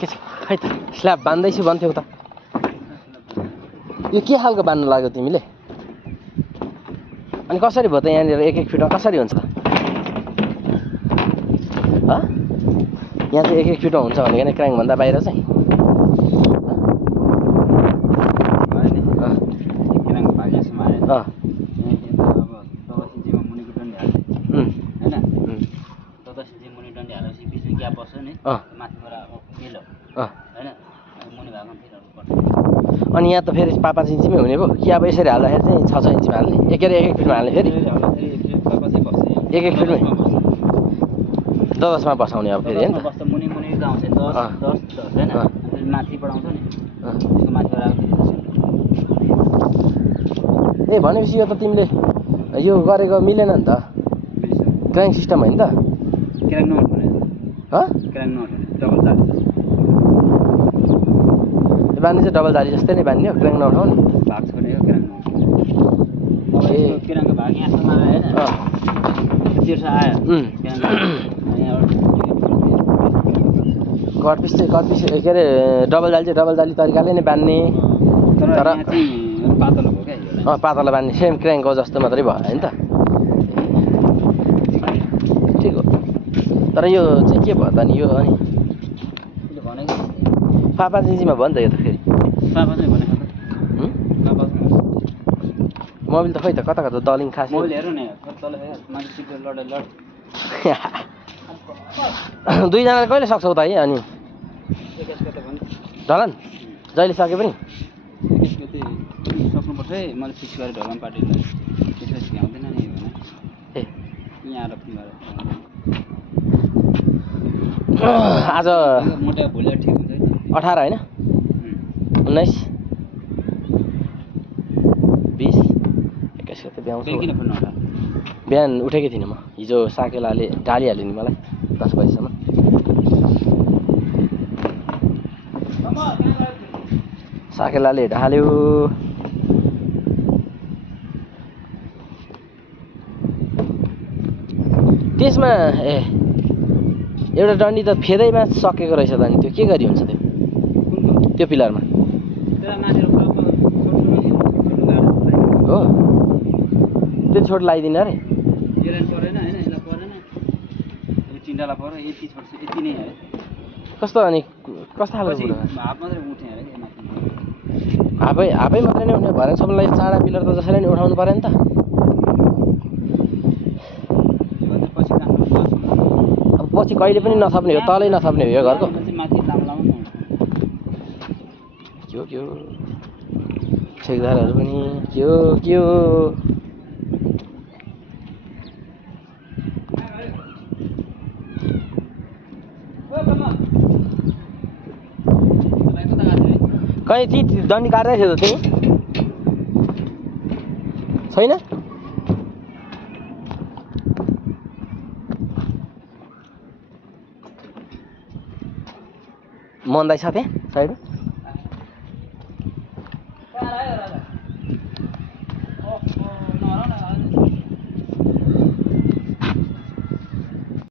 के छ खै त स्ल्याब बान्दैछु भन्थ्यौ त यो के खालको बान्नु लाग्यो तिमीले अनि कसरी भयो त यहाँनिर 1-1 फिटमा कसरी हुन्छ त यहाँ चाहिँ 1-1 फिटमा हुन्छ भनेको नि क्र्याङ्क भन्दा बाहिर चाहिँ अनि यहाँ त फेरि 5-5 इन्चीमै हुने भयो कि अब यसरी हाल्दाखेरि चाहिँ 6-6 इन्चीमा हाल्ने 1-1 फिटमा हाल्ने फेरि 1-1 फिटमै 10-10मा बसाउने अब फेरि हैन त ए भनेपछि यो त तिमीले यो गरेको मिलेन नि त क्र्याङ्क सिस्टम हैन त क्र्याङ्क नट भने क्र्याङ्क नट डबल जाली बान्ने चाहिँ डबल जाली जस्तै नै बान्ने हो क्र्याङ्क नउठाउने भाग छोड्ने हो क्र्याङ्क नट ए क्र्याङ्कको भाग यहाँसम्म आयो हैन तेर्सो आयो कटपिस के अरे डबल जाली तरिकाले नै बान्ने तर पातलो भयो क्या पातलो बान्ने सेम क्र्याङ्कको जस्तो मात्रै भयो हैन त ठिक हो तर यो चाहिँ के भयो त नि यो अनि 5-5 इन्चीमा भयो नि त यो त फेरि मोबिल त खै त कता दलिङ खास मोबिल हेर्नु नि तल मान्छे सिक्यो लड दुईजनाले कहिले सक्छौ त है अनि ढलन जहिले सके पनि सक्नुपर्छ है मैले फिक्स गरेर ढलन पार्टीलाई त्यसपछि भ्याउँदैन नि भने ए यहाँ आएर फोन गरेर आज मोटा भोलि ठिक हुन्छ 18 हैन 19 20 21 गते भ्याउँछु किन फोन नउठा बिहान उठेकै थिइनँ म हिजो साकेलाले ढालिहाल्यो नि मलाई 10 बजेसम्म साकेलाले ढाल्यो त्यसमा ए एउटा डन्डी त फेदैमा सकेको रहेछ त नि त्यो के गरी हुन्छ त्यो पिलरमा हो त्यो छोड लगाइदिने अरे कस्तो अनि कस्तो खालको कुरा हाफै मात्रै नै उठ्ने भएन सबैलाई चाँडा पिलर त जसरी नै उठाउनु पर्यो नि त अब पछि कहिले पनि नथप्ने हो तलै नथप्ने हो यो घरको के हो ठेकदारहरू पनि के हो कहीँ ती डन्डी काट्दै थियो त तिमी छैन मन दाइ साथै साइडमा